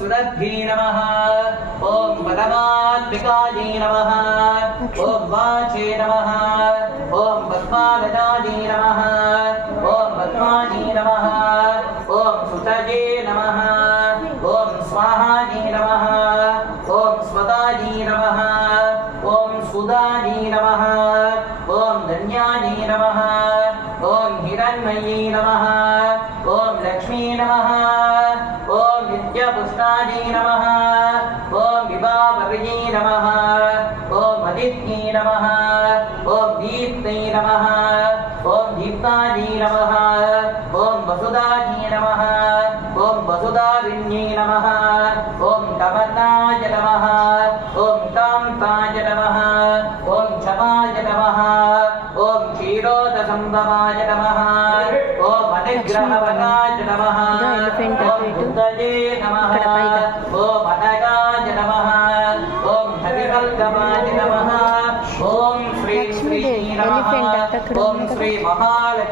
सुरभ्ये नमः ओम परमात्मिकायै नमः ओम वाचे नमः ओम पद्मालयायै नमः ओम पद्मायै नमः ओम सुतये नमः ओम स्वाहायै नमः ओम स्वदायै नमः ओम सुदायै नमः ओम धन्यायै नमः ओम हिरण्मये नमः ओम लक्ष्मी नमः ओम नित्यपुष्टायै नमः ओम विभावये नमः ओम अदित्यै नमः ओम दीप्तै नमः ओम दीप्तायै नमः ओम वसुदायै नमः ओम वसुदारिण्यै नमः ओम कमलाय नमः ओम कान्ताय नमः ओम क्षमाय नमः ओम क्षीरोदसंभवाय नमः ओम अनुग्रहवराय नमः ओम बुद्धये नमः ओम अनगाय नमः ओम हरिवल्लभाय नमः ओम श्री श्री नमः ओम श्री महालक्ष्मी